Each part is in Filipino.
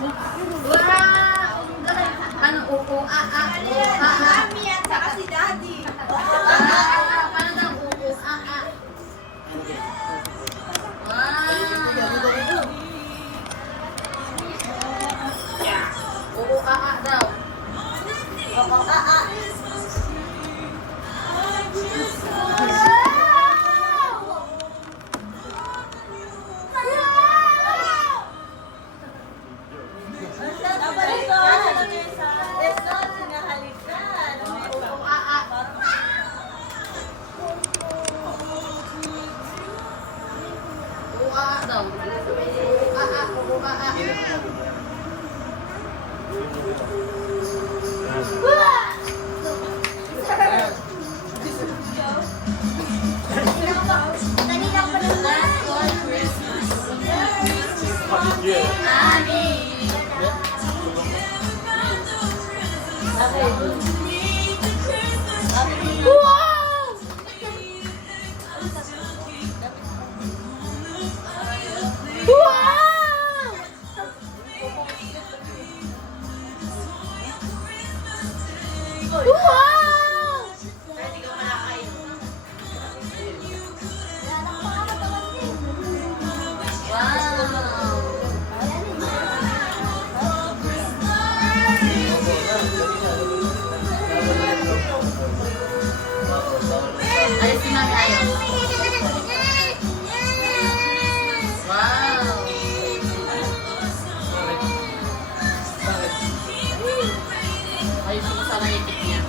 Wow! Ang galing. Ano? Oo, Mami at saka si Daddy. Paano daw? Oo, Wow! Oo, daw. Oo, daw. Alis si Mami ayaw. Wow! Ayos mo sana yung tip niya.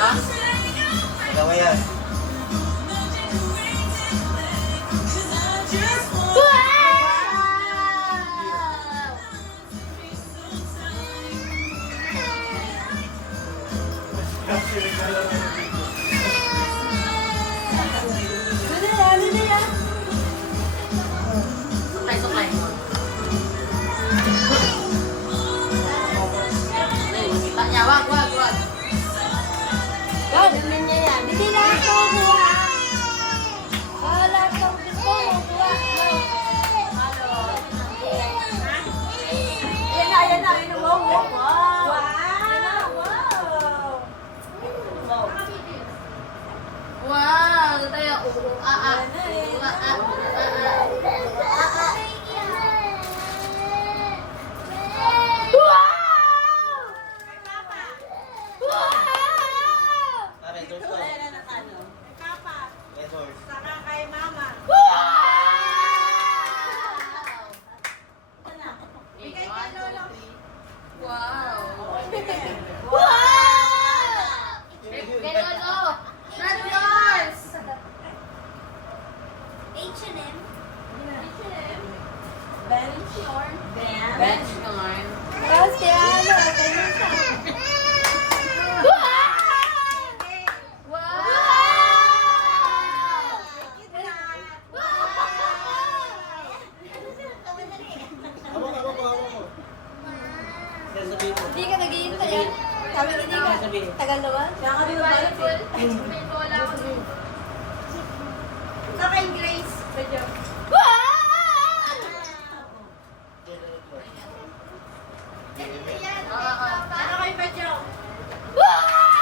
Ha? Dalawa yan. Suklay. Kita niya, wag. Naman niya yan. Hindi na ako buha. Wala kang gusto mo buha. Yan na. Wow. Wow! Tayo, oo, Akin, doors ko. Yes, doors. Saka kay Mama. Bigay kay Lolo. Wow! Kay Lolo! Not yours! H&M. Bench. Bench yarn. Tapos kaya ano, kaya sa... Ako. Yan, sabihin mo. Hindi ka nag-iintay yan. Sabi hindi ka. Tagalawa. Kaya kami Painful. Wala ako dun. Sa kay Grace. Medyo. Ano kay Medyo?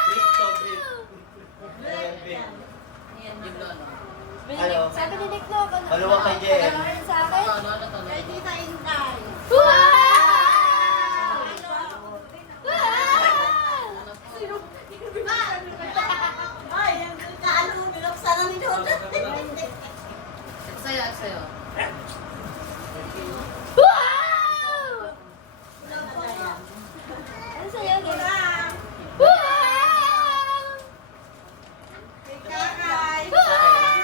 Brief to, brief. Ayan, brief. Yung Lolo. Hello. Sabi ni Nick Lo, Dalawa kay Jen. Dalawa rin sa akin. Lolo to. Kay Tita Inday. Ay, yung kaano, binuksan na ni Lolo. At sa'yo. Ano sa'yo, Nick? Kay Kakay. Sa akin.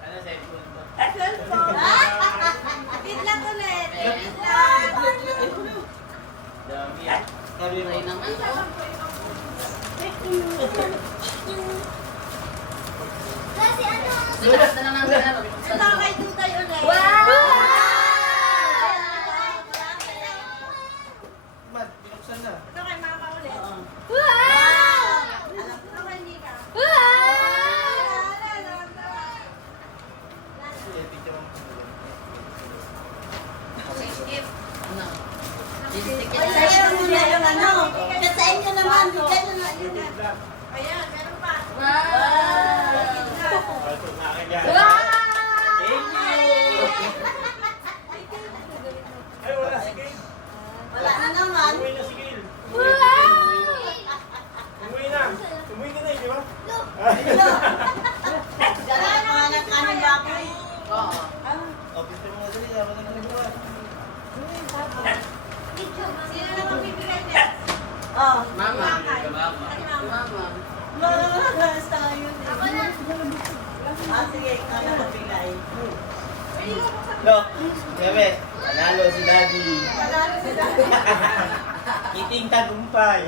Ano, cellphone ko? Bidlat ulit. Bidlat. Dami. Sabi mo. Try naman. Kasi ano? Sikat na lang sila. Ito kay Tutay ulit. Wow! Man, Sa'yo muna yung ano. Sa inyo naman. Bigyan nyo na yun. Ayan, meron pa. Ito na akin yan. Wow! Thank you! Ay, wala si Gail. Wala na naman. Umuwi na si Gail. Umuwi na. Umuwi ka na, di ba? Dala pa nga ng kanin bakit. Oo. O, picture mo dali. Ako na nagawa. Sino na magbibigay niya? Oh. Mama. Mama. Mama. Mas tayo. Ako na. Sige, ikaw na magbigay. Look, Bebe, panalo si Daddy. Panalo si Daddy. Kiting tagumpay.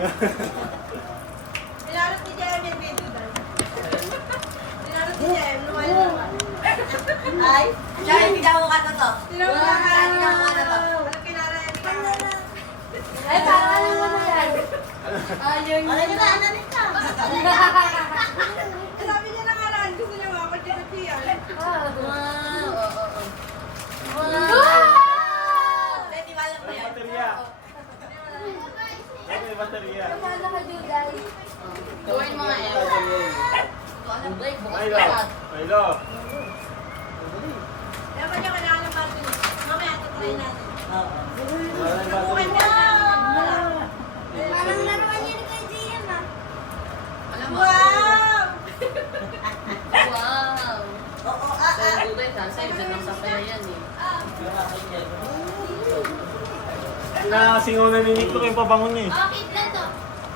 Pinarot ni Jem yung baby doll. Pinarot ni Jem, lumayo naman. Ay? Siya, hindi daw ka na to. Tinawag ka na. Hindi daw ka na to. Ano kinara yan? Ay, parang alam mo na yan. Ayun. Wala nyo na, ananin ka. Sabi niya na nga lang, gusto niya mga pagkakatiyan. Hindi ba alam mo May yan? baterya. Ay, may baterya. Gawin mo nga yan. Like, bukas Milo. bukas. Milo. Dapat niya kailangan ng battery. Mamaya, tatry natin. Oo. Wala na Subukan baterya. niya. Parang laruan niya ni kay GM ah. Alam mo? Wow! Wow. Oo, Sa'yo, Duday, sa'yo, dyan lang sa kaya yan eh. Nasingaw na ni Nick ko yung pabangon niya eh. Okay, lang to.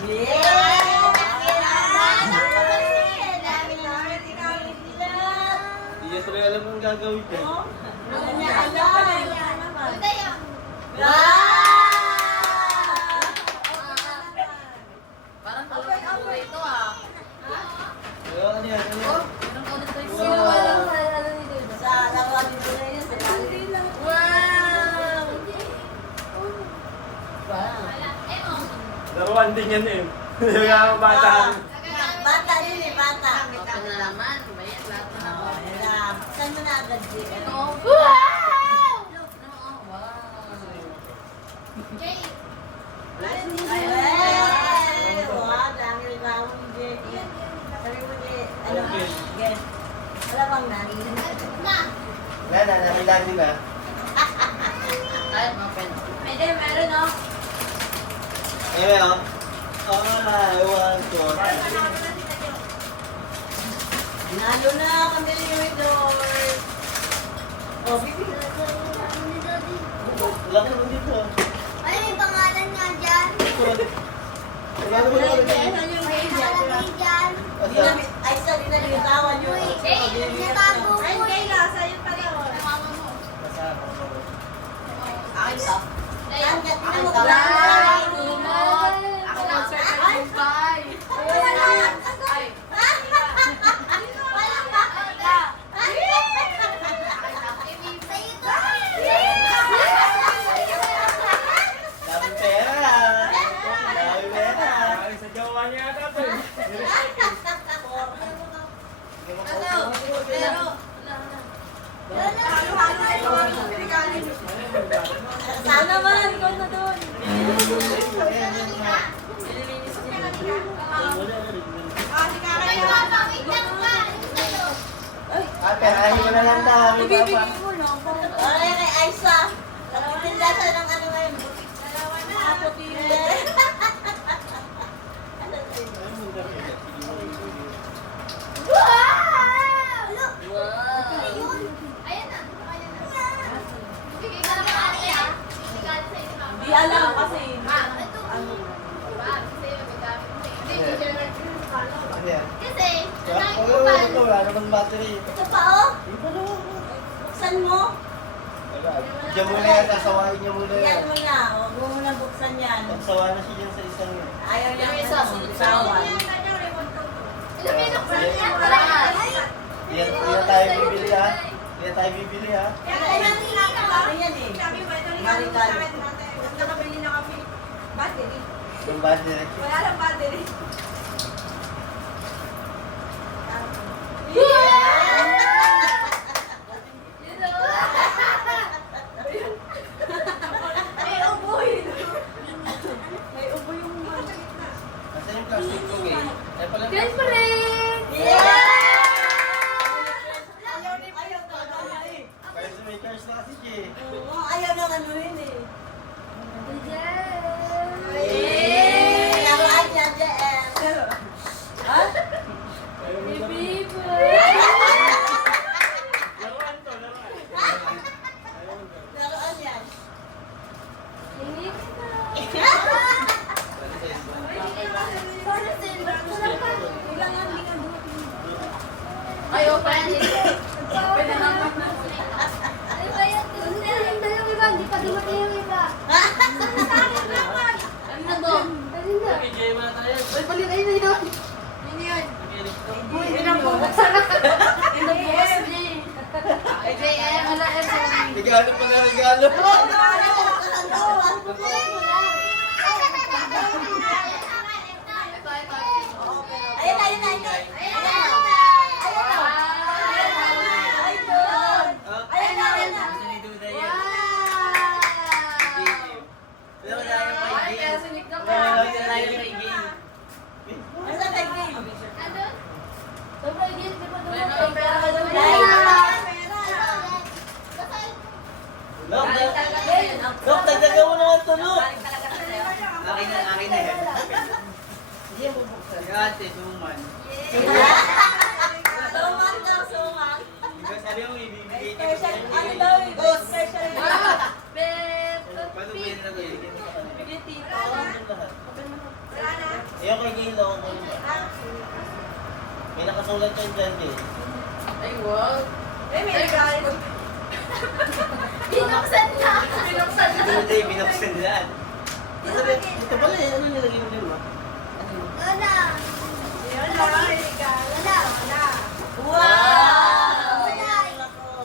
Yeah! Hindi niya tuloy alam kung gagawin niya. Ano niya alam? Uday ah. Parang tulog na Duday ito ah. Ano yan? Ano yan? Meron ulit tayo Sino walang ano ni Duda? Sa laruan ni Duda yun, sa gallery lang. Wow! Laruan din yan eh. Yung mga bata. Bata din eh, bata. Open na naman. Ba yan? Lahat na ako. Ayan na. Saan mo na agad din? Ito. Wow! Wow. Jay, Ay, wow, dami rin ba ako ni Jay? Sabi mo Jay, ano? Okay. Yes. Wala bang nani? ma. Wala na, nakilala na. Tayo, open. Pwede, meron no? Anyway, oh. I want to. Nalo na kami ni Widor. Oh, bibi. Wala ka naman dito. Ano yung pangalan nga dyan? Wala naman ako dito. Ano yung game dyan? Nakalagay dyan. Ay, sa dinalitawan nyo. Uy, natago ko. Ay, Kayla, sa'yo pala. Mama mo. Akin to. Ang gatin mo. Wow! Kumot! Ako lang, sir. Goodbye! Ay! Sa'yo to. Dami pera. Dami pera. Sa jowa niya ata ito eh. Sana man, ikaw na doon. Ay, mama, wait lang pa. Sa'yo. Ate, ayahin ko na lang tayo. Papa. Ay, kay Aisa. Kalamatin data ng ano ngayon. Dalawa na. Ako Wow! Wow! Ayan na. Ayan na. Bigay ka naman ate ah. Bigay ka sa'yo ni mama. Di alam kasi. Ma, ito. Ba, sa'yo magagamit mo eh. Hindi, teacher. Ano yan? Kasi, nanahin ko Oo, pa. ito. Wala naman battery. Ito pa oh. Yung pala. Buksan mo. Wala. Diyan muna yan. Sasawahin niya muna yan. Yan mo na. Huwag mo muna buksan yan. Magsawa na siya dyan sa isang yan. Ayaw niya. Yung isa, sunod-sunod. Ilang minutes na Sige. yan? Lahat. Yan tayo bibili ha. Yan tayo bibili ha. Ano yan eh? Marical. Nakabili na kami. Battery. Yung battery. Wala lang battery. Ay, oh boy! regalo pa na regalo. Ayun, ayun, ayun. Ayun, ayun. Gusto ni Duda yan. Wala na yung kay Game. Wala na yung kay Game. Asa kay Game? Dok, dagdagan mo naman ito, Dok. Balik talaga sa'yo. Akin na yan. Hindi mo buksan. Yung ate, suman. Suman daw, suman. Yung sabi mo, ibibigay niya. Special, ano daw eh, special. Paano ba yun na to? Bigay tito. Wala na. Yung kay Game, Dok. May nakasulat ko yung dyan, Game. Ay, wow. Eh, may regalo. Binuksan na. Binuksan na. Hindi, binuksan yan. Ito pala eh, ano nilagay mo dyan, ma? Wala. Yun na, may regalo. Wala. Wow!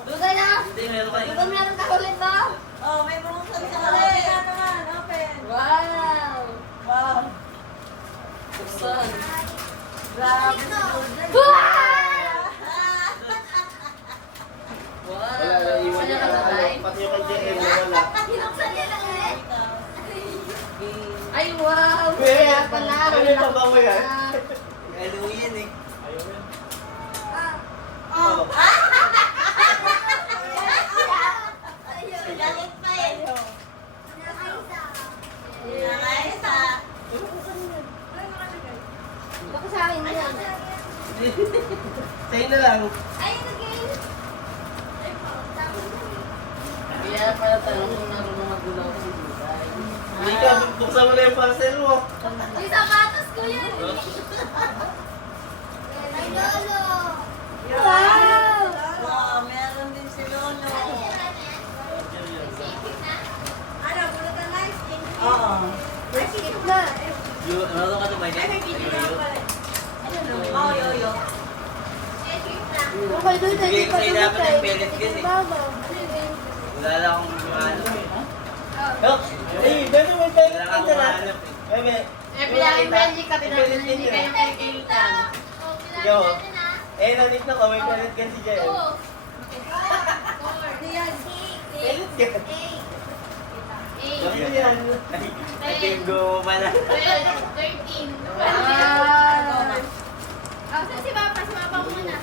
Dugay na. Hindi, meron kayo. Dugay meron ka ulit ba? Oh, may bumuksan sa Open na naman, open. Wow. Wow. Buksan. Grabe. Wow. Wala, naiwan niya Saan ka ka na, Pati yung kay JM, wala. Binuksan niya lang ulit. Ay, wow. Kaya Kaya pala. Ano yung pabawa yan? Ah. Ano yan eh? Oh. Ayun. Galit pa eh. Nakaisa. Baka sa akin yan. Sa'yo na lang. Ayun, again. Ay po. Tapos na eh. Kaya pala tanong kung marunong magulaw si Duday. Hindi ka, buksan mo na yung parcel mo. Yung sapatos ko yan. Ay, lolo. Wow! Wow, meron din si Lolo. Ano, pulutan na, skin. Oo. Skip na. Ano ka ito ba? Ay, may video na pala. Oh, yo-yo. Okay, doon na. Bigay ko sa'yo dapat yung pellet gun eh. Mama. Wala lang akong mahanap eh. Oh. Dok, eh, bebe may pellet Wala ka akong dyan ah. mahanap eh. Eh, Bebe. bilangin mo hindi ka May tinanong pellet hindi gun kayo dyan. kikilutan. Oh, Yo. bilangin natin na. Eh, nandito na ko, may pellet gun si Jael. 2, 4, 6, Pellet gun. 8, Ano yan? Ay, bingo mo pala. 12, 13. Ah. Oh, saan si Papa? Si Papa muna.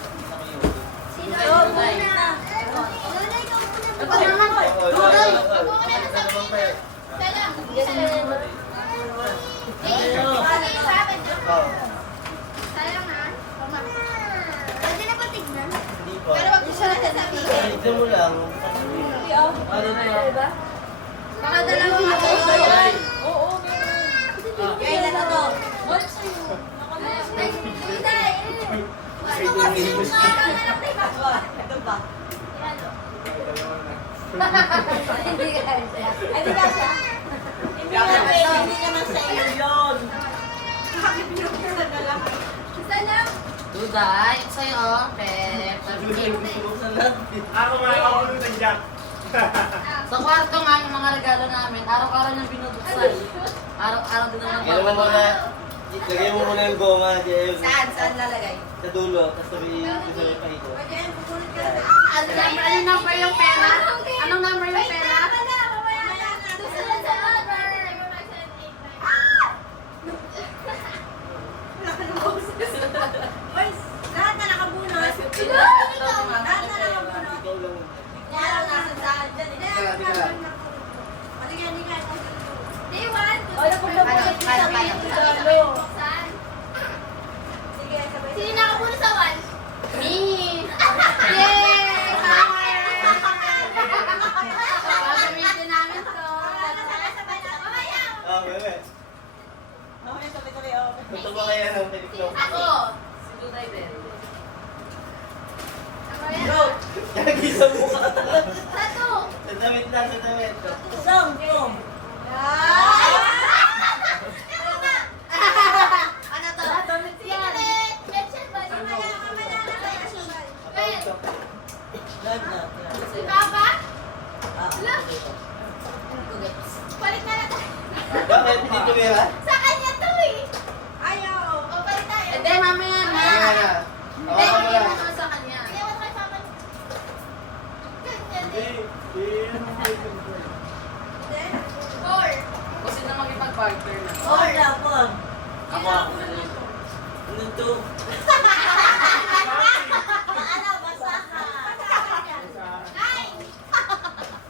Sino? Oh, Muna. Muna. Lola, ikaw muna. Ito naman. Oo, Duday. oo, oo. Ako muna na sa Ano bang akin. pellet? Salam. Ano? Sige, sabi na. Oo. Sayang ha? Pwede na ba tignan? Hindi pa. Pero wag mo siya sasabihin. Ito mo lang. Ano na yun? Baka dalawang ako. Oo, Kailan na to? Ay, Duday. Ito ba? Hindi ka siya. Ay, di ba siya? Hindi na pwede, hindi naman sa iyo yun. Isa lang. Duday, ito sa'yo. Pep. Ako makakakulong ng Jack. Sa kwarto nga yung mga regalo namin, araw-araw niyang binubuksan. Araw-araw din naman Kailan mo muna, lagay mo muna yung goma, Jael. Saan? Saan lalagay? Sa dulo, tapos sabihin pa ito. Pwede yan, pupunod ka na. Anong number yung pera? Anong number yung Wait, pera? mamaya na, mamaya na. Susunod sa number. Boys, lahat na nakabunot. Ikaw lang. Araw nasa saan dyan. Halika, halika. Day 1. Ano kung nabulit mo Paano, sabihin paano? si Lolo? Sige, Sige, sabay. sino nakabuna sa 1? Me! Yay! Gagamitin namin to. Mamaya. Ah, bebe. Mamaya sabay-sabay open. Gusto ba kaya ng telephone? Ako. Si Duday din. Mamaya. Go! Lagi sa mukha. Satu. Sa damit na, sa damit. Song, boom! Ano to? Secret. Mention ba? Mamaya, mamaya. Wait. Live na. Si Papa? Pwede din tumira? Sa kanya to eh. Ayaw. O, balik tayo. Hindi, mamaya na. Mamaya na. Hindi, Hawakan mo hindi lang. mo naman sa kanya. Hindi mo kay Papa. Ganyan Hindi. eh. Then, 4. Kung sino makipag-partner na. Four na, four. Ako. Ano to? Ano, basa ka. 9.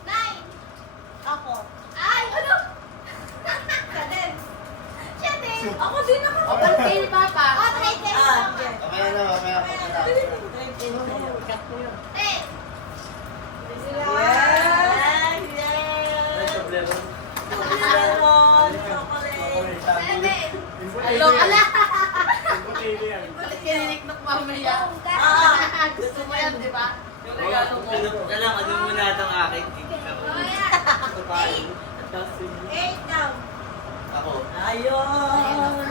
9. Ako. Ay, ano? ka din. Siya din. Ako din ako. O, ba't kayo ni Papa? O, trade kayo Ah, sa Papa. Mamaya na, mamaya. Cut mo yun. 10. Yes, Ay, yes. problema. Meron, chocolate. 7. Alok, ala! Ba't kininiknok mamaya? Ah. Gusto mo yan, di ba? Yung regalo mo. Ano mo lahat ang akin? O, yan. Ito pa. 8 down. Ako. Ayun.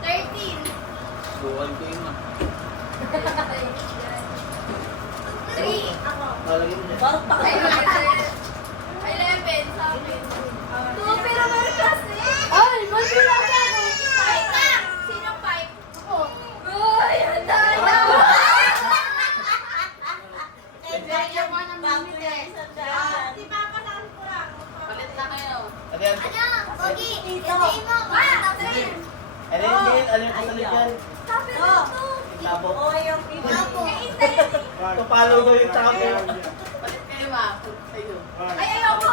13. Buwan ko yun. 3. Ako. Malagay mo na. Bakit pa Ay, kayo? 11. Sa akin. 2, pero meron kasi. Ay, magbilang ka! 5 na. Sino 5? Ako. Uy, ang dada. Bigyan mo ng mamit eh. Si Papa saan ko lang. Palit na kayo. Ano yan? Ano? Pogi. Dito. Ito mo. Ma, three. Ano yan, Gail? Ano yung kasalit yan? Sabi mo Oh. to. Tabo. Oo, yung Tapo. pinag- Kapalo daw yung tabo. Palit kayo, ma. Sa'yo. Ay, ayoko.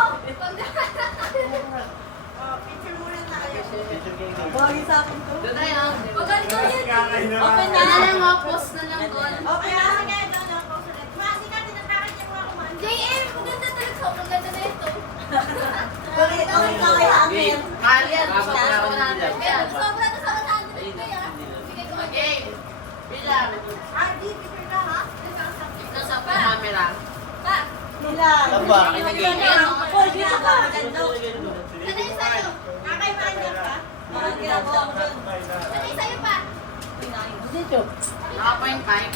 Picture muna tayo. Picture game. Bagay sa akin to. Doon tayo. Wag ganito yan. Open Ano na lang, mga post na lang doon. Okay, ako kaya doon ako sulit. Masi ka, tinatake niya mo ako man. JM, maganda talaga. Sobrang ganda na ito. Bakit ako ikaw ay hangin? Mahal yan. Sobrang ko na yan. Kaya sobra na sa 100 kaya. Sige ko. Okay. Bilang. Ah, di, picture ka ha? Ito sa camera. Pa. Nila. Taba. Ako, dito ka. Ganda. Ano yung sa'yo? Kakaibahan ka? Mga ginagawa ko dun. Ano yung sa'yo pa? Dito. Naka-point 5.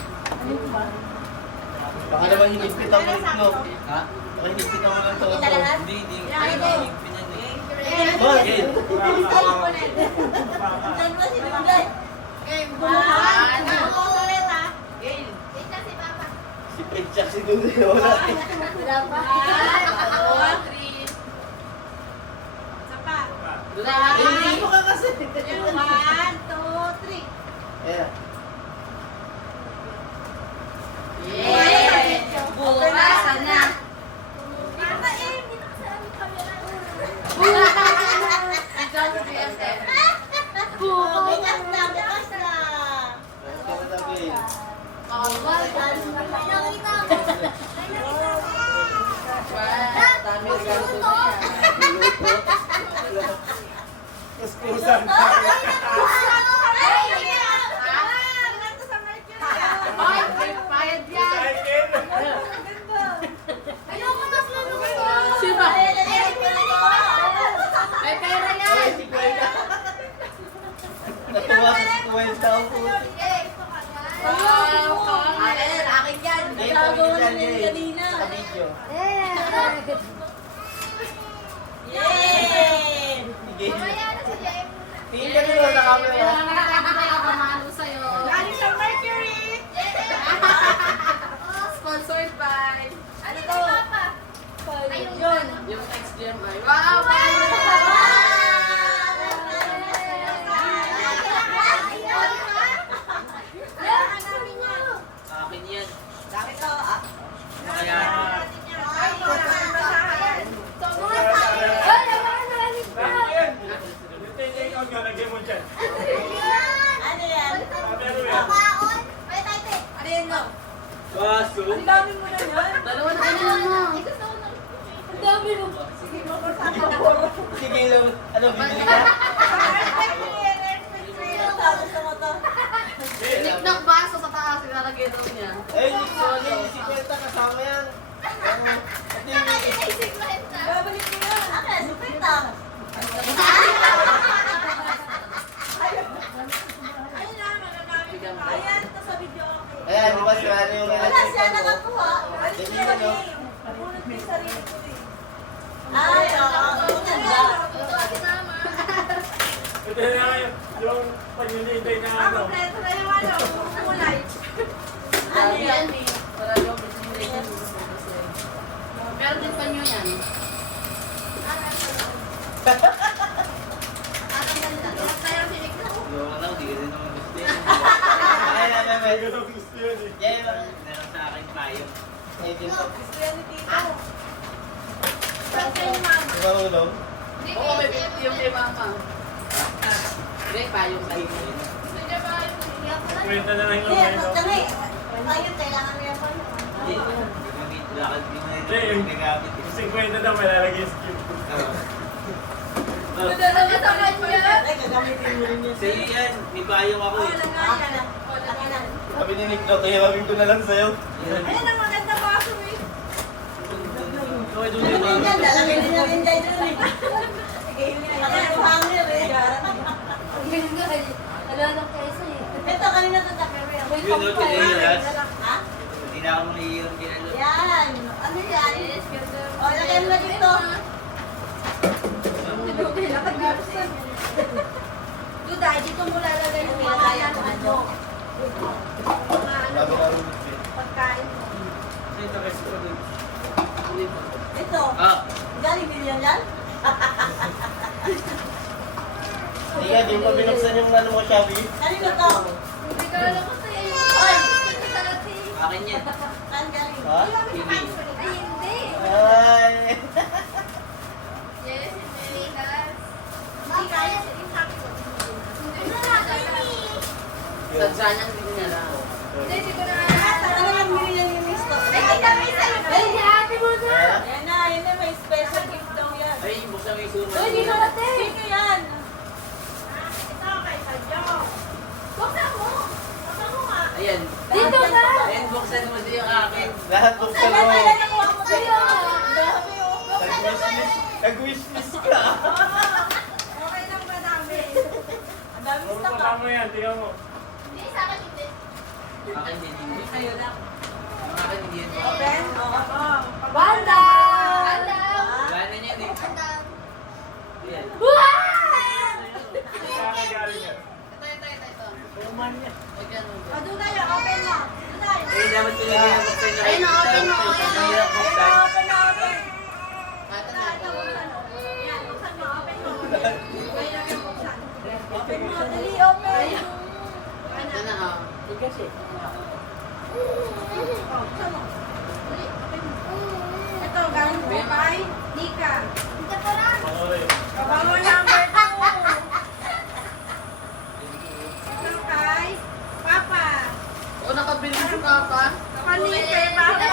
Baka naman hinigpit ako ng itlog. Ha? Baka hinigpit ako ng toto. Kita lahat? Hindi. Ay, Gail. Boy, Gail. Saan ba si Bugay? Game. Bumahan. Ako sulit ha? Game. Wait na si Papa. Si Pritchak si Dudu. Wala. Sila pa. One, 3. Isa pa. Doon na. Hindi mo ka kasi. 1, 2, 3. Ayan. Yay! Bukasan na. Papa, hindi na kasi amin camera. Ikaw sa BFF. Bukas na, bukas na. Mas ka na Gail. Bawal. May nakita ako. Dami regalo ko na yan. Kuskusan. Ay, yeah. Ito sa Mercury. Ay, may payad yan. Ayoko mas lalo ko. Sino? Eh, pinili ko. May pera yan. Ay, si Kuya. Natuwa si Kuya daw po. Eh, Wow. Akin, akin yan. Gail, Gago pamilya na dyan, rin Gail. kanina. Sa video. Yay! Si Gail. mamaya na si JM muna. Tingin ka dito sa camera. Kailangan nakakita ako kamalo sa'yo. Galing sa Mercury. Sponsored by Ano yung Papa? Ayun. Yun. yung XDMI. Wow! Akin yan. Bakit to? Ah, Kaya. Ay, basahan. ano yan? Ano yan, no? Baso. Ang dami mo na yan. Dalawa na kanila mo. Ang dami mo. Sige, mabasahan ako. Si Gail, ano, bibili ka? Tawag sa mata. Niknok baso sa taas, ilalagay daw niya. Ay, si Kwenta kasama yan. At yung Babalik mo yan. Akin, supitang. Ayun na, magagamit Bigyan ko. mo. Ayan, ito sa video. Okay. Ayan, di ba si Rani yung Wala siya nakakuha. Alis Hindi niya mo, no? kami. Nabunot ko yung sarili ko eh. Ay, oo. Ang ganda. Ito, sinama. Ito na yung pag-inintay na ano. Kompleto na yung ano, kulay. Ano yan? eh. Para yung presentation. Meron din pa nyo yan. Sa'yo, sinig na. Yung ano, di ka din naman gusto yun. Ay, Hindi ko gusto yun eh. yan yung meron sa akin payong. Ay, din to. Gusto yan ni Tito. Saan kayo yung mama? Di ba ulong? Oo, may 50 yung kay mama. Hindi, payong sa'yo. Gusto niya ba yung hindi ako lang? Kwenta na lang yung Hindi, ano. magkami. Ayun, kailangan mo yan pa. Hindi, gumamit. Lakad di mo na Hindi, ito gagamit. Yung 50 daw malalagay yung skin. Dala niya sa kanya. Ay, gagamitin mo rin yan. Sa'yo yan, may payong ako eh. Akin na. Akin na. Sabi ni Nick, kaya gawin ko na lang sa'yo. Yan. Ayun ang maganda baso eh. Okay, doon Ano yun. yan? Lalagay din namin dyan dyan eh. Ako yung hanger eh. Wala nang kaysa eh. Ito, kanina ito takere. May Yun, no, kampay. tinilas. Ha? Hindi na ako mahihirap ginalo. Yan. Ano yan? O, lagay mo na dito. Duda, dito mo lalagay yung mga Kaya ano, naman mo. mga ano Sabi mo, na rin din. pagkain mo. Sa'yo ito kasi ko doon. Ito. Ah, Galing din yan yan? Hindi nga, di mo pa binuksan yung ano mo, Shabby. Kanino to? Hindi ka alam ko sa'yo yung Oy! akin yan. Saan galing? Ha? Hindi. Ay, hindi. Ay! Yes, hindi Likas. Hindi kaya, sige, sabi ko. Hindi na nakakala. Sadsanyang din niya lang. Hindi, hindi ko na Ano yung binili ni Miss to? Ay, kami sa'yo. Ay, si ate mo na. Ayan na, yun na, may special gift daw yan. Ay, buksan mo yung sumo. Uy, di ko natin. Sino yan? Ito, kay Sadyo. Buksan mo. Baka mo nga. Ayan. Dito ka. Ayan, buksan mo din yung akin. Lahat buksan Ay, mo. ay, nakuha mo Sa'yo. Dami oh. Nag-wishlist ka. Okay lang ba dami? Ang dami Puro stock pa ah. mo yan, tingnan mo. Hindi, sa akin hindi. Akin din hindi. Ayun na. Akin hindi yan. Open? Oo. Banda. Banda. Wala na yan eh. Banda. Ayan. Kakagaling yan. Ito. Uman niya. Huwag yan. O, Duda, yung open mo. Duda, Ay, dapat pinili ang buksan na. Ayun, open mo, open mo. Mahirap buksan. Open na open. Ito Duda, na. ito buksan. Yan, buksan mo, open mo. May lang yung buksan. Open mo. Dali, open. Ito na, oh. Oh, buksan mo. Dali, open mo. Ito, galing po kay Nika. Ako rin. Kabango number 2. Ito kay Papa. O, nakabili si Papa. Kapanin kay Papa.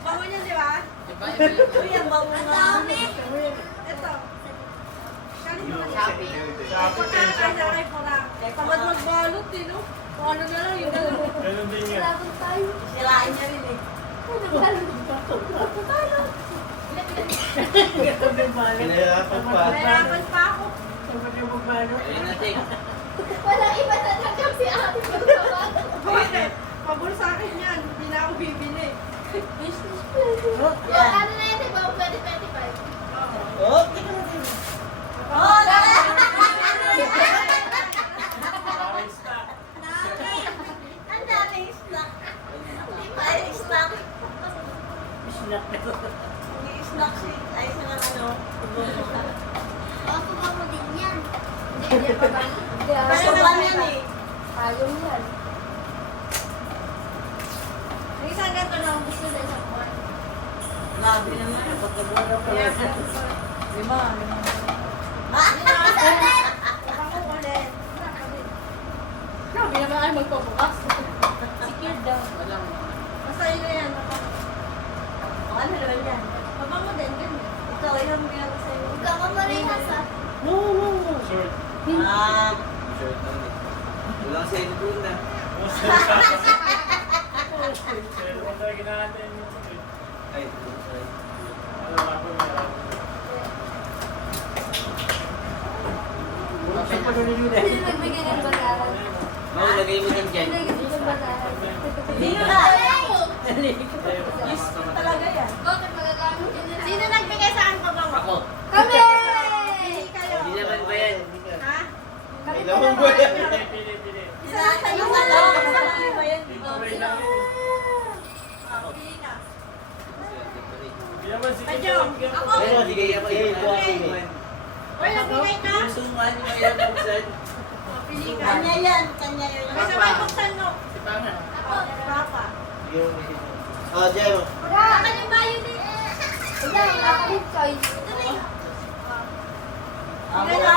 Bango niya, di ba? Diba, ibili ko. Uy, ang bango nga. Ito. Galing mo na Shopee. Pagkakain na kay Pura. Tamad magbalot, eh, no? Kung ano na lang yung dalawa. Ganun din yan. Laban tayo. Sirain niya rin eh. Pinahirapan pa. Nahirapan pa ako. Ayun na, Tek. Walang iba na lang si ate mo sa bata. Bakit? Pabor sa akin yan. Hindi na ako bibili. O, ano na yun, diba? 2025. Oh! Oh, dali! Maraming stock. Ang daming snack. Ay, snack. May snack si... Ay, sa nga ano. Ako ba mo din yan? Hindi pa ba? Hindi ah. Ano ba yan eh? Payong yan. May isang ganito na ako gusto sa isang buwan. Grabe naman. Pagkabulo ko yan. Lima. Ako ulit. Grabe naman ay magpabukas. Secure daw. Walang. Basta yun na yan. Ano naman yan? Mabango din, ganyan. Ito, ilang meron sa'yo. Ikaw ka marinas ah. Short. Ah, Shirt lang eh. Walang cellphone na. Cellphone talaga natin. Ay, ay. Ano ba ako meron? Sino nagbigay ng banaran? Mau, lagay mo din dyan. Sino nagbigay ng banaran? hindi na. Yes, Talaga yan. Bakit magagamit yun nila? Sino nagbigay sa akin pabango? Ako. Kami! Hindi kayo. Hindi Sinasayo ka lang. Sinasayo ba yan? Pili ka. Hindi naman si Pajong, ako. Ayun, sige, sige, buha sige. Uy, nagbigay ka. Susuman yung ilang buksan. Pili ka. Kanya yan. Kanya yun. May sabay buksan mo. Si Pama. Ako, Papa. Sige, Jero. Akin yung bayo din. Wala, akin choice. Ako na.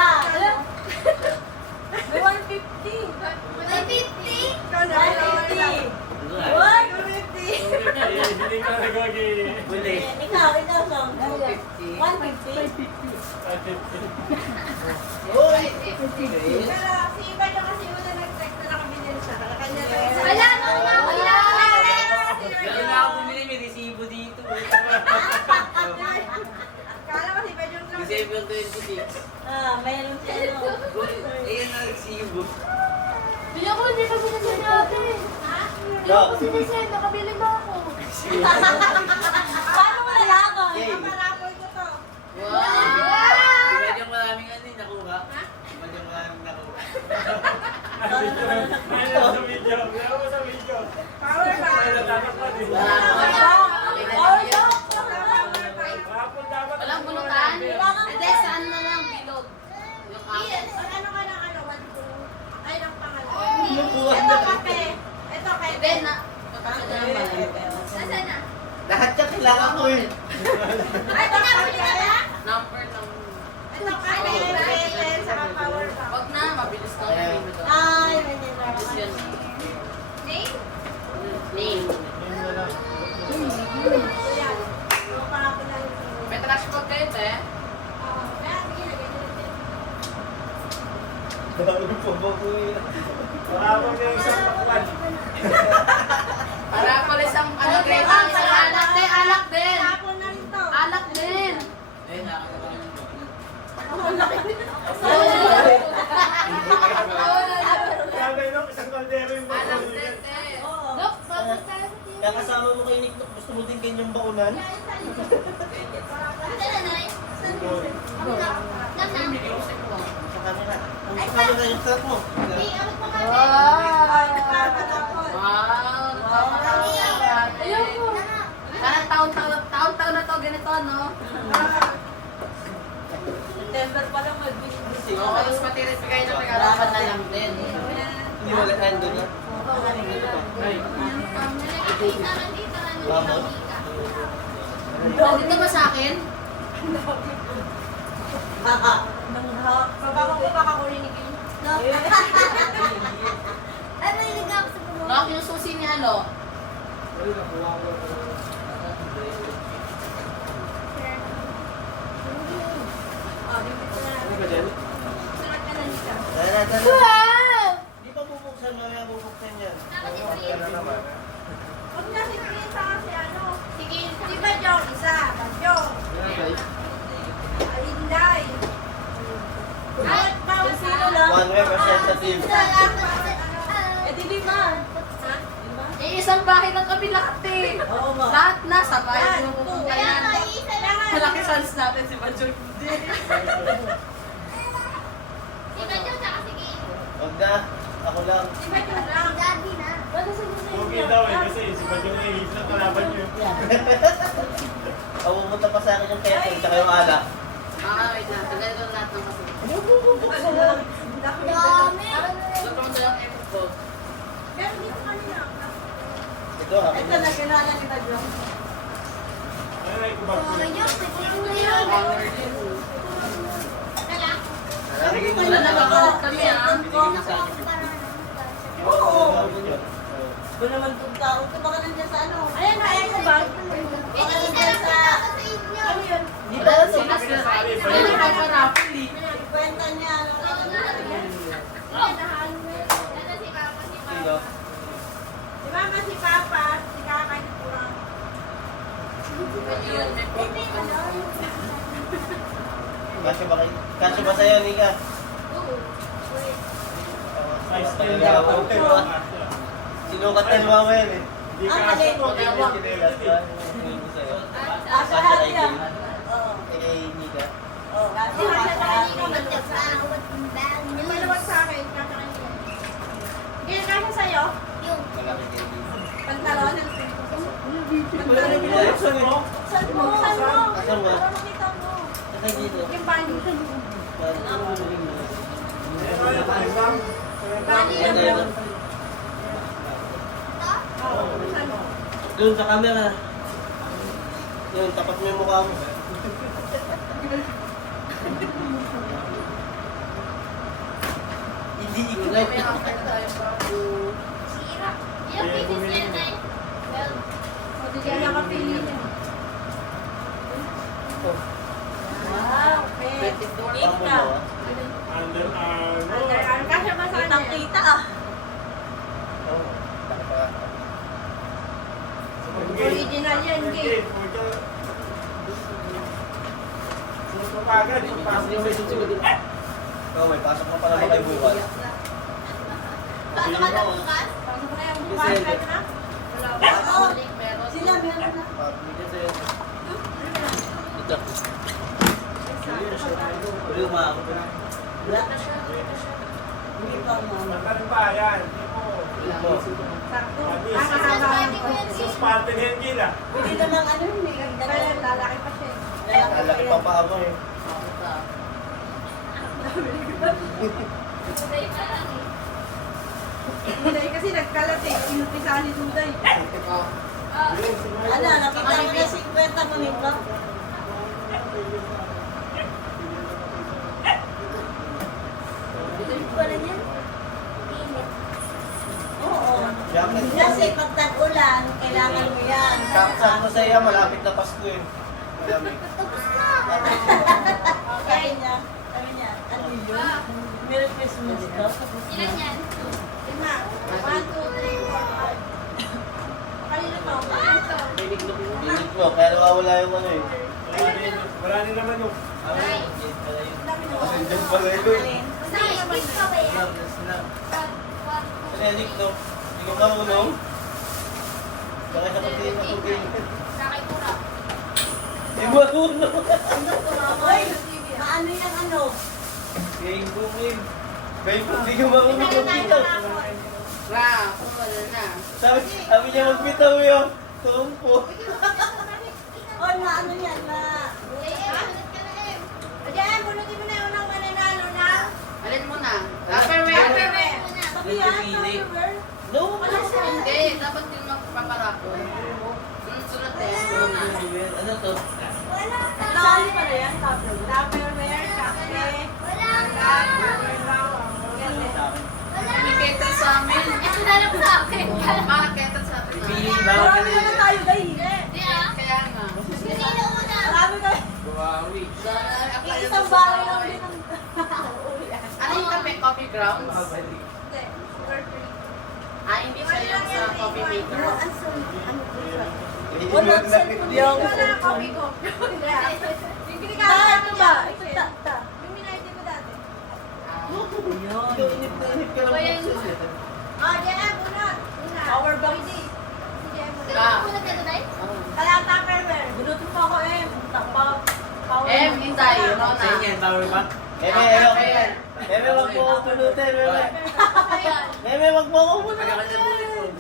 May 150. 150. Ikaw na. 150. 150. Hindi ka nagwagi. Huli. Ikaw, Song. 150. Uy! Pero si iba niya kasi una nag-text na nakabili siya. Kanya na. Wala, mauna ako lang. Lalo na ako bumili, may resibo dito. Kala ko si Pajong lang. December 26. Mayroon siya. Ayun na resibo. Hindi ako, hindi pa sinasya natin. Hindi ako sinasya, nakabili ba ako? Paano mo nalaman? Okay. Parapol ko to. Wow! Diba yung maraming ano yung nakuha? Diba yung maraming nakuha? Meron sa video. Meron mo sa video. Power bank. Rapol dapat. Walang bulutan. Hindi, sa ano na lang, bilog. Yung Ian, ako. ano ka ng ano? 1, 2. Ay, ng pangalan. Kinukuha Ito na. kape. Ito kape. Hindi, na. Patapos na lang pala. Nasaan na? Lahat ka kailangan ko eh. Ay, pinapuli ka na? Number ng... Ito kape, pen, saka power bank. Wag na, mabilis na yung video to. Ay, may Mabilis yan. Name? Name. Yan. Yung parapol na yung May trash bag kayo, te. Kaya, sige na, ganyan din. Dami po ba ko eh. Rapol na yung isang pakwan. Para pala isang ano, grade ang isang alak din, alak din. Parapol na rin to. Alak din. Ayun, nakakatawa yung Sabi nung isang kaldero yung Alak bakul. din, te. Look, tapos tayo sa tiyo. Kaya kasama mo kay Nick, gusto mo din ganyang baunan? Saan na, Nay? Ako na. Nam, nam. Sa camera. Kung sa camera yung truck mo. Hindi, ako pa nga. Ay, nagpapatapol. Wow, nagpapakalaman. Ayoko. Sana taon-taon na to, ganito, no? September pa lang mag-wish. Oo, tapos matiris bigay na nag-alaman na lang din. Hindi wala hand doon na. Nakikita ka dito, ano, Vamos. Nandito ba sa akin? Babako ko baka kurinig yun. Ay, may liga ako sa bumo. Lock yung susi ni Alo. Ayun, nakuha ko. Ano ba dyan? Sunod ka na nito. Tara. Wow! Di pa bubuksan, mamaya bubuksan yan. Dapat Ano i-free. na naman? Huwag na si Prince kasi ano. Sige, Di ba Jong? Isa. Jong. Ano guys? Alinday. Bawat Sino lang? One representative. Eh, di lima. Eh, isang bahay lang kami lahat eh. Oo nga. Lahat na sa bahay mo pupunta kaya yan. nga, isa lang. Malaki chance natin si Bajoy. Si Badyo, tsaka si Gay. Wag na. Ako lang. Di ba Jong lang? Daddy na. Okay daw eh, kasi si Badyong nahihip na kalaban niyo. Pumunta pa sa akin yung kettle, tsaka yung alak. Wait na. Tagal ko lahat ng kasunod. Dami. Gusto mo silang info. Pero dito kanina. Ito, akin Ito na. na kinala ni Badyo. Ano na yung kubag ko? Medyo, siguro na yun. Power din. Wala. Wala na makalat kami ah. Binigyan niya sa akin. Oo. Ba naman itong tao ito? Baka nandiyan sa ano? Ayan na, ayan sa bag. Ito, isa lang kita ako sa inyo. Ano yun? Di ba yan Sila sila. Ano nagpaparapol eh. Kwenta niya. Oo nga. Ayan, Nasa si Papa, si Papa. Sino? si Mama, si Papa, si Kakay, si Purang. Ayun, may photo. Kasya ba sa'yo, Nika? May style Kaya na ako, ako. sinukat na yung mama yan eh. Hindi ka Ah, sa mali. to. Kinelas ka. Hindi sa'yo. Ah, sa Kasya hati kay ah. Kim. Oo. Kay Nika. Oo. Si Kasha sa kanina, Maluwag sa awat ng bag. Yung maluwag sa akin, Kakay. Kinakasya sa'yo? Yung. Pantalon? Wala na binuksan mo. Saan mo? Saan mo? Asan ba? Para makita mo. Saka dito. Yung bali sa loob. Bali Ito, yung ito. Oo, saan mo? Doon sa camera. Yun, tapat mo yung mukha mo. Hindi ignite. Sira. Yung pieces yan ay. Well, O, di kaya nakapili niya. Wow, pet. Pamo mo, ah. Under Armour. Underarm. Kasya ba sa kanya? Kitang-kita ah. Oo, laki pa. Original yan, gay. Pagod, pasok mo sa Oo, may pasok mo pala kayo bukas. paano ka na bukas? Pasok mo na yung bukas. Pwede na? Wala pa. Oo. Meron. Sila meron na. Pabili sa'yo. Ito. Uli umakot na. Wala na siya. Hindi pa mo. Magkano ba yan? Ito. Sakto. Mami, Ah, mahaba. Sa Spartan Hengil ah. Hindi naman ano yun eh. Kaya lalaki pa siya. Lalaki pa pa ako eh. Tuday ka lang eh. Duday kasi nagkalat eh. Inumpisahan ni Duday. Ah, Ano, nakita mo na 50 mo nito? Ito pa rin yan? init. Oo. Jacket. Kasi pag tag-ulan, kailangan mo yan. Saksak ko sa iya, malapit na Pasko eh. Malamig. Tapos na. Sabi niya, ano yun? Merry Christmas to. Ilan yan? Lima. 1, 2, 3, 4, 5. Kanina to. Init mo, kaya nawawala yung ano eh. Wala din naman yung Nine. Kasi dyan pala yun. Nine. Six ka ba yan? One, Kasi Nick, no? Hindi ko marunong. Baka siya pagkain na tubig. Kakaitura. Hindi marunong. Hoy, maano yung ano? Game ko, game. Game ko, hindi ko marunong magbitaw. Sabi niya magbitaw yun. Tumpo. Hoy, maano yan? Eh, sunod ka na eh. Ayan, bunutin mo na yung unang mananalo na. Alin mo na? Tupperware. Sabi yan, Tupperware. No, Wala siya. Hindi, dapat yung magpaparako. Sunod eh. ano to? Sali pa na yan, Tupperware. Tupperware, kape. Wala ka. Tupperware lang. Sa akin. Wala May ka. kettle sa amin. Ito na lang sa akin. Bakit kettle sa amin? Marami naman tayo, guys. Hindi ah. Kaya nga. Sino una? Marami tayo. Yung Isang bahay lang din ang... Ano yung kape? Coffee grounds? Hindi. Sugar free. Ah, hindi siya yung sa coffee maker. Ano po siya? Wala Wala sa Yung wala coffee ko. Yung binigay Ta, ko ito ba? Ito, ta. Yung binayad ko dati. Ikaw, inip na inip ka lang. Wayan mo. Oh, JM, bunot. Una. Power bank. Pwede. Si JM, bunot. Sino ang unang Tuday? Kaya Tupperware. Bunutin pa ako, eh. Power Hintay, Rona. Meme, ayok. Meme, wag mo akong pulutin, meme. Ayan. Meme, wag mo akong pulutin.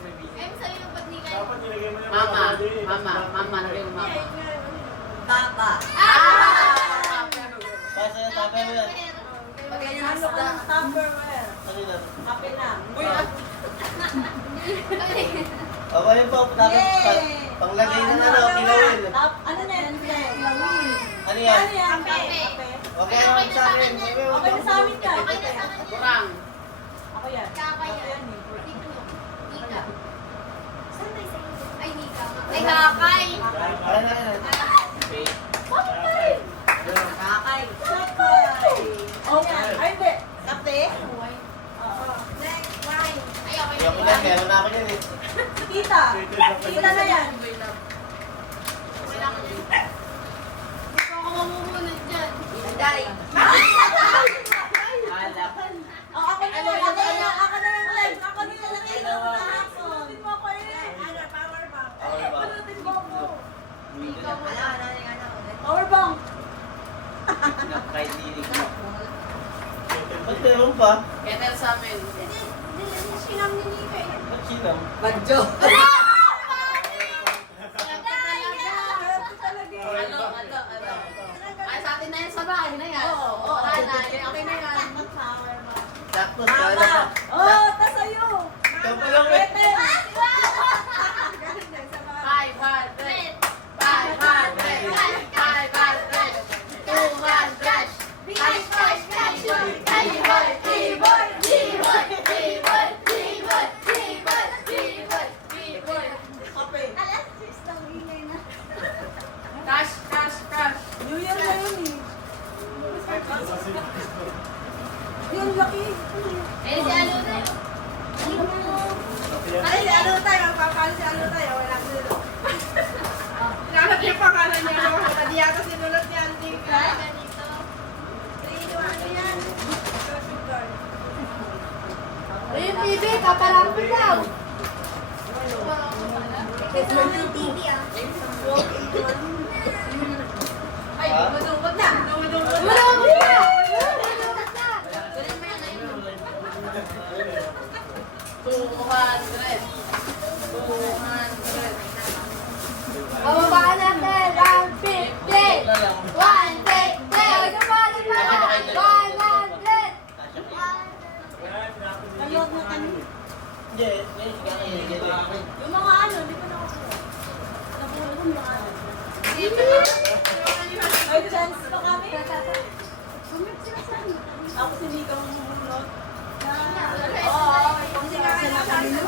Sa'yo yung patnikan. dapat nilagay mo yung Mama, nagay mo mama. Papa. Ah! Pasa yung tapay mo yan. Pagay niyo Ano ka ng Tupperware? Ano yan? Kape na. Aba yun po, tapos panglagay na ano, kilawin. Ano na yan? Ano yan? Ano yan? Kape. Okay naman sa akin. Meme, wag Okay mo na sa amin ka. Okay na sa akin yan. Kurang. Ako yan. Kaka Ako yan. yan eh. Nika. Saan ba yung sa'yo? Ay, Nika. Ay, kakay. Kaya na yan. Kakay. Kakay. Okay. Ay, hindi. Kape? Oo. Next, wine. Ay, okay na. Ayoko yan, meron na ako yan eh. Kita. Kita na yan. Wala ka dyan. Hindi ko ako mamumunod dyan. Day. Oh, ako na lang. Ako na lang live. Ako na lang ilaw na hapon. Bunutin mo ako eh. Ano, power bank. Bunutin mo ako. Ikaw mo. Power bank. Kahit dinig mo. Ba't meron pa? Kettle sa amin. Hindi Sinam ni Nika eh. Ba't sinam? Bagyo. Talaga. Ay, sa atin na yan sa bahay na yan. Oo. Wala na. Okay na yan. Sakto, Mama! sana. Oh, tas sa'yo! Ikaw pa lang eh. Pwede! 500. 500. 500. 200. Cash, cash, cash. Tibay, tibay, tibay, tibay, tibay, tibay, tibay, tibay. Kape. Alas, sis, ang ingay na. Cash, cash, cash. New Year na yun eh. Yun, laki. Eh, si ano na yun? Ay, si ano tayo? Magpapalo si ano tayo? Wala sinulat. Sinanap niya yung pangalan niya. Hindi yata sinulat niya. Hindi ka. Ay, ganito. Ano yan? Sugar. Ayun, TV, kapalapit daw. Ito ang TV ah. Ay, dumudumod na. Dumudumod na. Malapit na. Galing mo yan ngayon. 200. 200. Bababaan natin. 150. 150. Huwag na ba? 100. Kalot na kanina. Hindi, hindi. Yung mga ano, di ba nakuha? Nakuha ko mga ano. May chance pa kami. Sumit sila sa amin. Ako si Nika ang mumunod. Oo, hindi nga kayo nasabi na.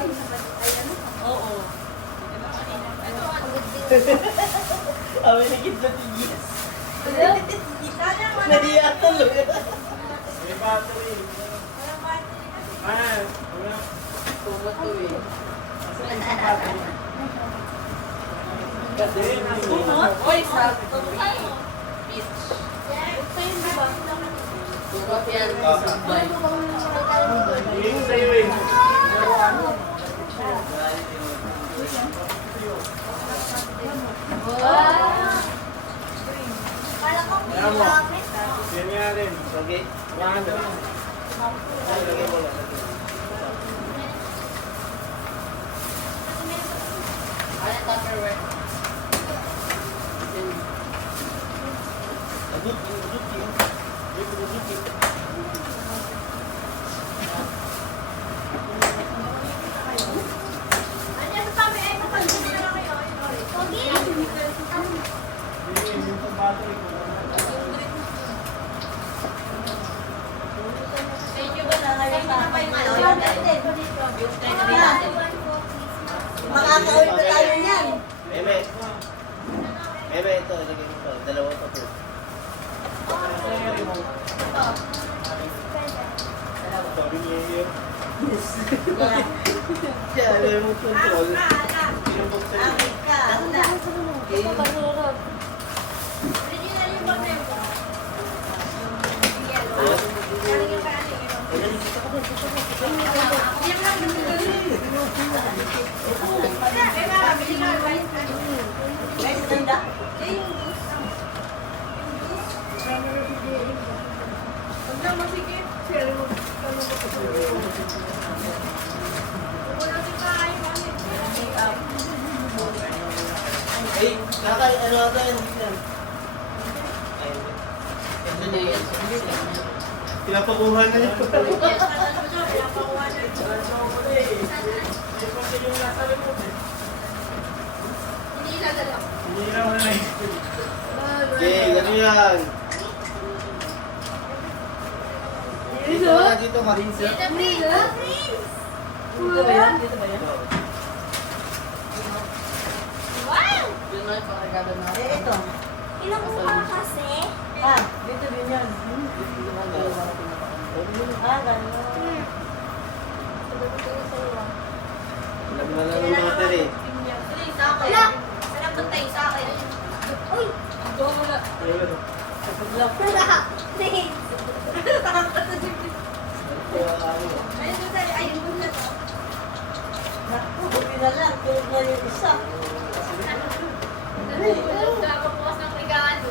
Oo. Kami na kita tigis. Sana wala. Nahiya tuloy. May battery. Walang battery kasi. Ah, wala. Tumutuwi. Kasi, Bunot? Oy, sakto. Sa'yo. Peach. Sa'yo, di ba? Tugot yan. Sabay. Hindi sa'yo eh. Kala ko Ayan mo. gamit. Yan nga rin. Okay. Wala na. Ay, lagay mo na. Ano yung Tupperware? Agit, agit yun. Agit, agit yun. Ano yan sa tabi? Ay, mapansin na lang kayo. Pogi. Hindi, yung battery ko. Thank you ba na ngayon pa yung ano? Yung birthday. Yung birthday natin. Makaka-uwi pa tayo niyan. Eme. Eme, ito. Ilagay mo pa. Dalawa pa po. Sabi niya yun. Kaya alam mo control. Pinabuksan niya. Amin ka. Na. Original yung bag mo. Guys, ganda. Huwag na masikip. Share mo. Ano ba ito? Wala si tayo. Ay, kakay, ano ata yan? Ay, Ito na yun. pinapakuha na yun. Yung nasa remote eh. Hindi ilalala. Hindi na wala eh. Okay, ano yan? Dito ka, dito ka. Dito, Prince. Oh, Prince. Dito ba yan? Dito ba yan? Wow! Yun na yung pangregalo natin. Eh, ito. Kinukuha kasi. Ah, dito din yan. Ah, gano'n. Alam na lang yung battery. Tuloy sa akin. Sarap tayo sa akin. Uy! Ayun. Prince. Ayun doon tayo. Ayun doon na to. Naku, buti na lang. Tulog na yung isa. Nagbubukas ng regalo.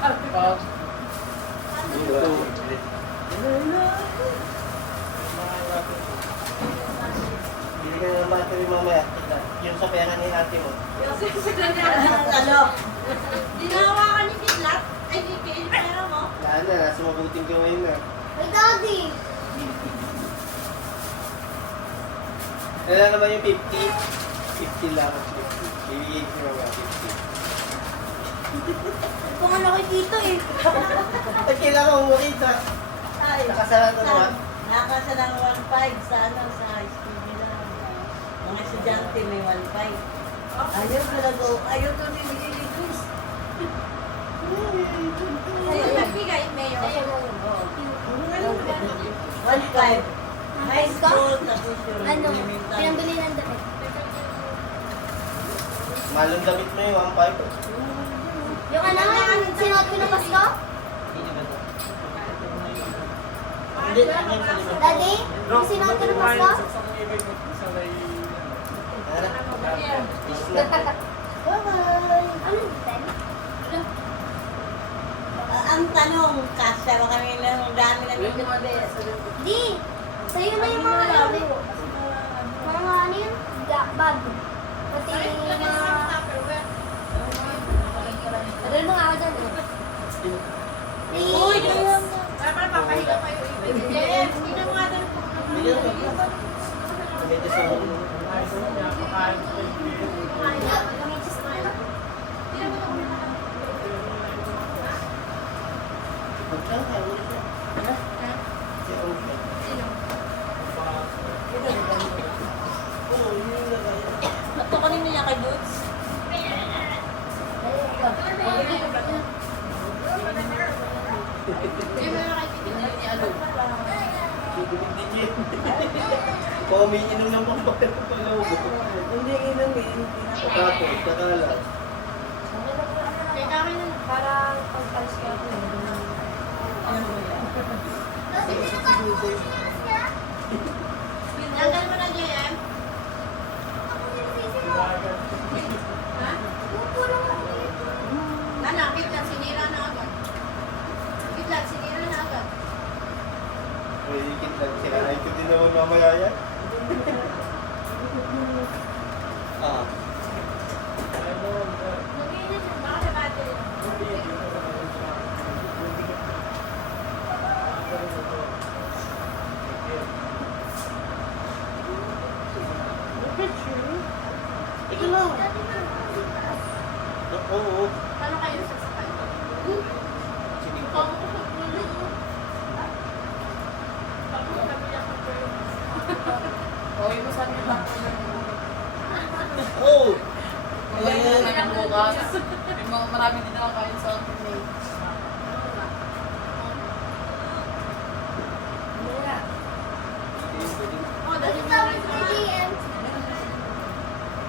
Pag Ito. Tingnan ng battery mamaya. Tignan. Yung sa pera ni ate mo. Ano? Dinawakan ni Kidlat. Ay, di kayo pera mo. Wala na, nasa mabuting ka ngayon na. Ay, Daddy! Kailan naman yung 50? 50 lang. 50. Bibigyan ko naman 50. Kung ano kay Tito eh. Ay, kailangan mo makita. Ay, Nakasarado naman. nakasa ng 1.5 sa ano, sa high school nila. Mga estudyante may 1.5. Ayaw talaga, ayaw to nilagay ni Chris. Sa'yo nagbigay, Mayor. Oo. 1.5. High school, tapos yung Ano? elementary. Pinambili ng damit. Malong damit mo yung 1.5. Yung ano? Sinuot ko ng Pasko? Hindi, ano yung sa likod? Daddy? Yung sinuot ko ng Pasko? Ano? Is na. Bye-bye. Ano yung time? Ang tanong, kasya ba kami ng dami na Di! Sa'yo na yung mga ano. Mga ano yun? Bag. Pati yung mga... Padala mo nga ako dyan. Uy, Please. Para papahiga kayo. James, hindi mo nga doon. Bigyan mo. Medyo sa ulo. Magkano tayo ulit na? Si Uncle. Oo, yun yung lagay. Ito kanina niya kay Boots. Oo, may inom ng pampakit ko pala. Hindi inumin. Tapos, kakalas. Kaya kami na. Para pagpalis ka ako. Nandal mo na, JM? Ha? Ano, Kidlat, sinira na agad. Kidlat, sinira na agad. Pwede kitlag sila. Ay, ito din naman mamaya yan. Ah. Baka sa battery. Ikaw lang. Oo. Paano kayo sasakay? Sige. Uy mo sa amin lang. Oo. Uy mo na ng bukas. Marami din ako kain sa akin eh. Oh, dali mo na rin sa GM.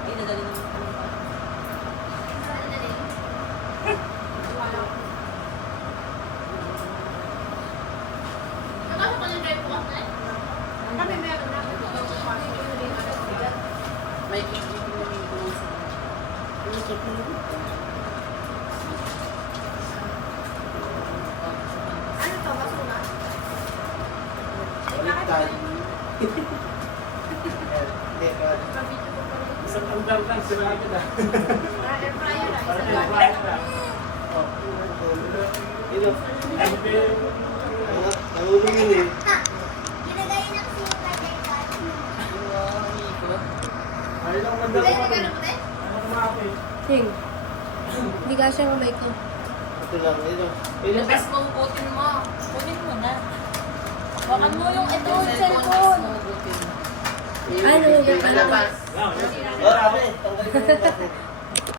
Ay, nadali naman. Nakasok ko yung drive bukas na eh. Kami meron na. May kikipin na may kulang sa Ano to, basura? Baliktad. Hindi, pwede. Isang tandang lang sila agad ah. Air fryer na. Parang Isang yung bagay. right lang. Oh. Ito. Hindi. Nahulog yun eh. Ginagay na kasi yung kanyang Ay lang ganda Kaya ko. nagano mo din? Ano kumapi? Ting. Hindi ka siya mamay ko. Ito lang. Ito. Ito. Ilabas mo, butin mo. Kunin mo na. Hawakan mo yung ito, Yung cellphone. mo, butin. Ano? Ilabas. Lang. Oh, kami. Tanggalin mo yung bakit.